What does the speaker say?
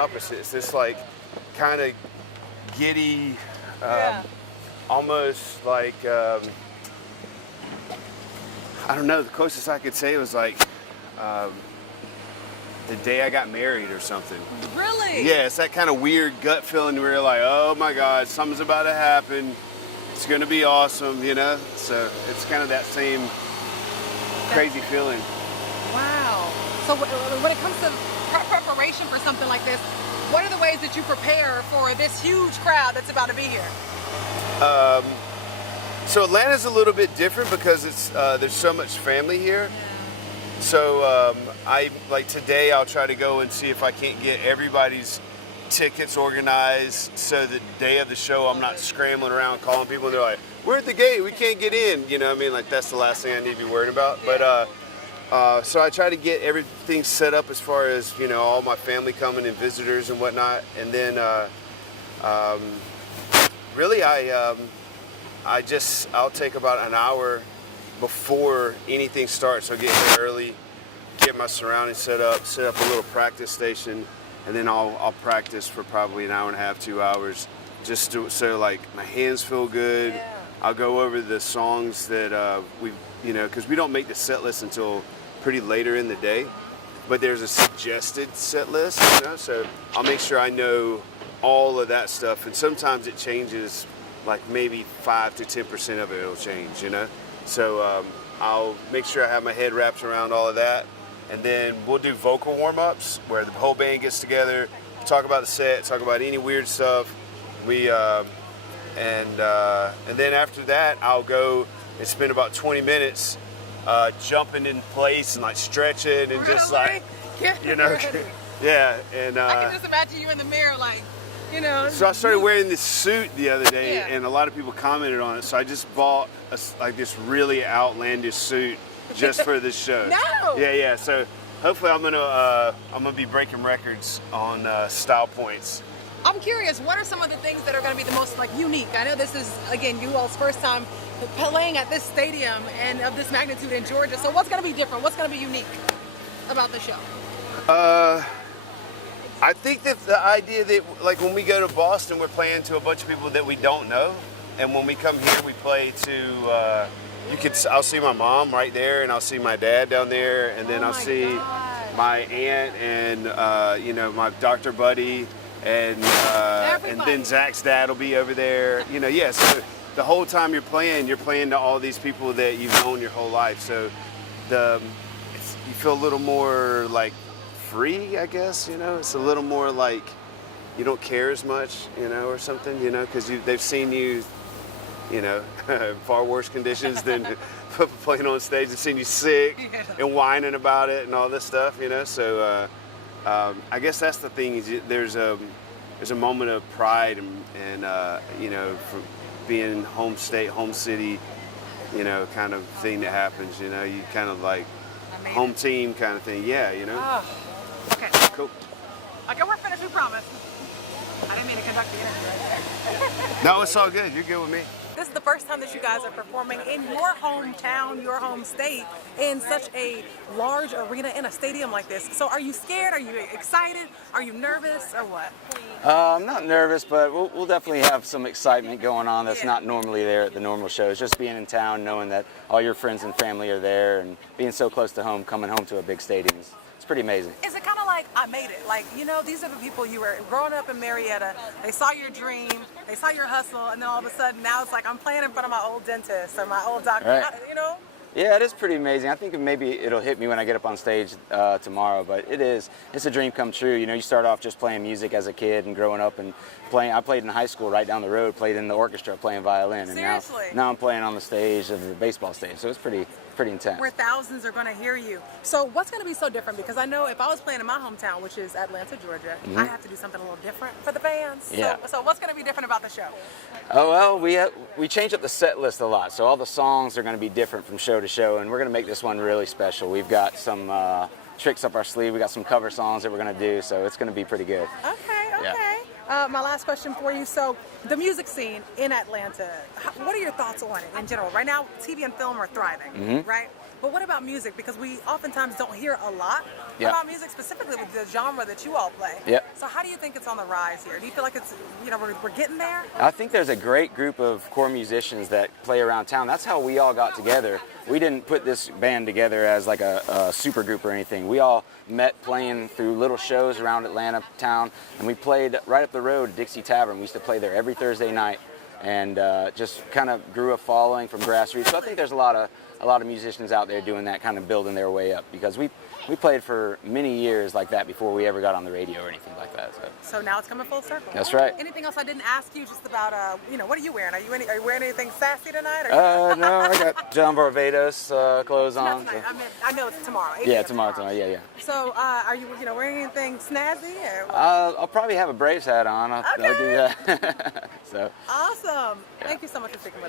opposite. It's this like kind of giddy, Yeah. almost like I don't know. The closest I could say was like the day I got married or something. Really? Yeah, it's that kind of weird gut feeling where you're like, oh my God, something's about to happen. It's gonna be awesome, you know. So it's kind of that same crazy feeling. Wow. So when it comes to preparation for something like this, what are the ways that you prepare for this huge crowd that's about to be here? So Atlanta's a little bit different because it's there's so much family here. So I like today I'll try to go and see if I can't get everybody's tickets organized so the day of the show I'm not scrambling around calling people and they're like, we're at the gate, we can't get in. You know what I mean? Like that's the last thing I need to be worried about. But so I try to get everything set up as far as, you know, all my family coming and visitors and whatnot. And then really I'll take about an hour before anything starts. I'll get here early, get my surroundings set up a little practice station, and then I'll practice for probably an hour and a half, 2 hours, just so like my hands feel good. Yeah. I'll go over the songs that because we don't make the set list until pretty later in the day, but there's a suggested set list, you know, so I'll make sure I know all of that stuff, and sometimes it changes, like maybe 5 to 10% of it will change, you know. So I'll make sure I have my head wrapped around all of that, and then we'll do vocal warm-ups where the whole band gets together, talk about the set, talk about any weird stuff. And then after that, I'll go and spend about 20 minutes jumping in place and like stretching and just like, you know, yeah. And I can just imagine you in the mirror, like, you know. so I started wearing this suit the other day, Yeah. and a lot of people commented on it. So I just bought like this really outlandish suit just for this show. No. Yeah. So hopefully I'm gonna be breaking records on style points. I'm curious, what are some of the things that are going to be the most like unique? I know this is, again, you all's first time playing at this stadium and of this magnitude in Georgia. So what's going to be different? What's going to be unique about the show? I think that the idea that like when we go to Boston, we're playing to a bunch of people that we don't know, and when we come here, we play to. I'll see my mom right there, and I'll see my dad down there, and then Oh I'll my see God. my aunt and my doctor buddy, and then Zach's dad will be over there. You know, yeah. So the whole time you're playing to all these people that you've known your whole life. So you feel a little more like free, I guess. You know, it's a little more like you don't care as much, you know, or something. You know, because they've seen you, you know, far worse conditions than playing on stage. They've seen you sick and whining about it and all this stuff, you know. So I guess that's the thing is there's a moment of pride and you know, for being home state, home city, you know, kind of thing that happens. You know, you kind of like home team kind of thing. Yeah, you know. Oh, okay. Cool. Okay, we're finished, we promise. I didn't mean to conduct the interview right there. No, it's all good. You're good with me. This is the first time that you guys are performing in your hometown, your home state, in such a large arena, in a stadium like this. So are you scared? Are you excited? Are you nervous or what? I'm not nervous, but we'll definitely have some excitement going on that's not normally there at the normal shows. Just being in town, knowing that all your friends and family are there, and being so close to home, coming home to a big stadium, it's pretty amazing. Is it kind of like, I made it? Like, you know, these are the people you were growing up in Marietta. They saw your dream, they saw your hustle, and then all of a sudden now it's like I'm playing in front of my old dentist or my old doctor, Right. you know? Yeah, it is pretty amazing. I think maybe it'll hit me when I get up on stage tomorrow, but it's a dream come true. You know, you start off just playing music as a kid and growing up and playing. I played in high school right down the road, played in the orchestra playing violin, and Seriously? now I'm playing on the stage of the baseball stage, so it's pretty intense. Where thousands are going to hear you. So what's going to be so different? Because I know if I was playing in my hometown, which is Atlanta, Georgia, I have to do something a little different for the fans. Yeah. So what's going to be different about the show? Oh, well, we changed up the set list a lot, so all the songs are going to be different from show to show, and we're going to make this one really special. We've got some tricks up our sleeve. We got some cover songs that we're going to do, so it's going to be pretty good. Okay. Yeah. My last question for you. So the music scene in Atlanta, what are your thoughts on it in general? Right now, TV and film are thriving, right? But what about music? Because we oftentimes don't hear a lot Yeah. about music, specifically with the genre that you all play. Yeah. So how do you think it's on the rise here? Do you feel like it's, we're getting there? I think there's a great group of core musicians that play around town. That's how we all got together. We didn't put this band together as like a super group or anything. We all met playing through little shows around Atlanta town, and we played right up the road, Dixie Tavern. We used to play there every Thursday night, and just kind of grew a following from grassroots. So I think there's a lot of musicians out there doing that, kind of building their way up, because we played for many years like that before we ever got on the radio or anything like that. So now it's coming full circle. That's right. Anything else I didn't ask you just about, what are you wearing? Are you wearing anything sassy tonight? Or No, I got John Barbados clothes not on. tonight. So. I know it's tomorrow. 8 Yeah, p.m. tomorrow. Yeah. So are you, wearing anything snazzy? Or I'll probably have a Braves hat on. I'll give you that. So. Awesome. Thank you so much for speaking with us.